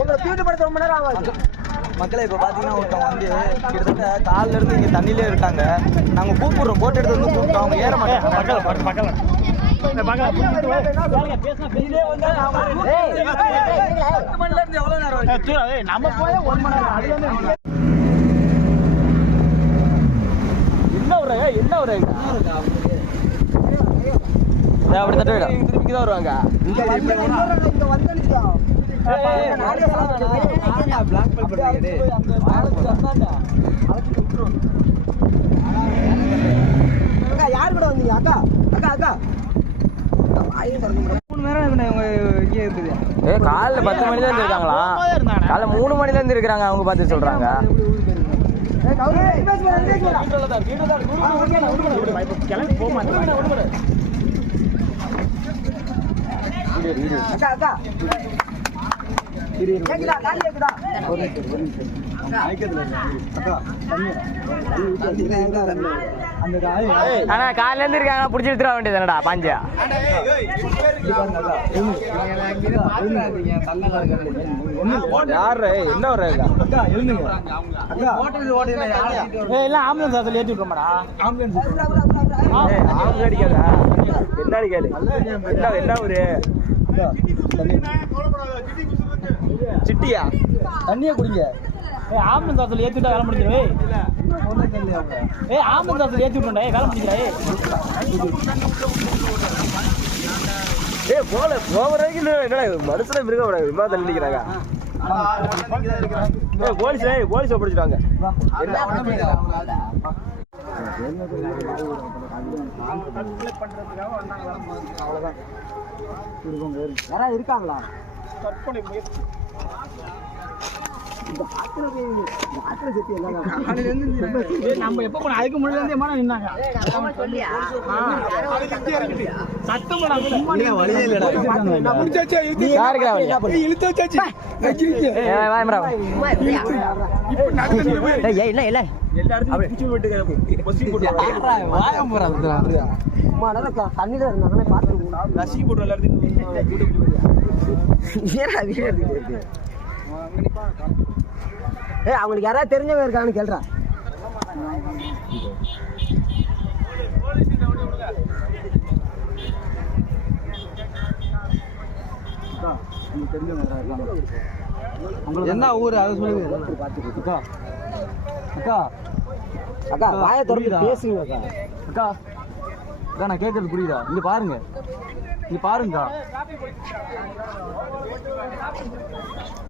உங்களை தூக்கிட்டு படுத்த ரொம்ப நேரம் ஆகாது. மக்களே இப்போ பார்த்தீங்கன்னா ஒருத்தவங்க வந்து கிட்டத்தட்ட காலில் இருந்து இங்கே தண்ணியிலே இருக்காங்க. நாங்கள் கூப்பிடுறோம். போட் எடுத்து வந்து கூப்பிட்டோம் அவங்க ஏற மாட்டாங்க. நம்ம போய் ஒரு மணி நேரம் அது வந்து என்ன ஒரு என்ன ஒரு? அப்படி தட்டு திருப்பி தான் வருவாங்க. அக்கா யார் கூட வந்தீங்க அக்கா அக்கா அக்கா. மூணு காலைல பத்து மணில இருந்து இருக்காங்களா? காலைல மூணு மணில இருந்து இருக்கிறாங்க அவங்க பார்த்து சொல்றாங்க. அக்கா அக்கா. ஆனா காலைல இருந்து இருக்காங்க. புடிச்சு எடுத்துட வேண்டியதுனடா பாஞ்சியா யாரு என்ன ஒரு எல்லாம் ஆம்புலன்ஸ் அதில் ஏற்றி விட்டுறோமாடா அவங்க அடிக்காதா என்ன அடிக்காது என்ன என்ன ஒரு சிட்டியா? தண்ணியை குடிங்க. ஏய் ஆம்புலன்ஸ் அதில் ஏற்றி விட்டா வேலை முடிஞ்சிடும் ஏய். ஏய் ஆம்புலன்ஸ் அதில் ஏற்றி விட்டோம்டா ஏய் வேலை முடிஞ்சிடா ஏய். ஏ போல போகிற வரைக்கும் இன்னும் என்னடா இது? மனுஷனே மிருக விமா தள்ளி நிற்கிறாங்க ஏ போலீஸ் போலீஸ் ஒப்படைச்சிட்டாங்க இருக்காங்களா? ஏய், ஏய், என்ன இல்ல தண்ணியில இருந்தாங்களே பார்த்து ஏய் அவங்களுக்கு யாராவது தெரிஞ்சவங்க இருக்காங்கன்னு கேள்றா என்ன ஊரு? அதை சொல்லுங்க அக்கா அக்கா. அக்கா வாயை திறந்து புரியுதா? பேசுங்க அக்கா. அக்கா. அக்கா நான் கேட்கறது புரியுதா? இங்க பாருங்க. இங்க பாருங்கக்கா.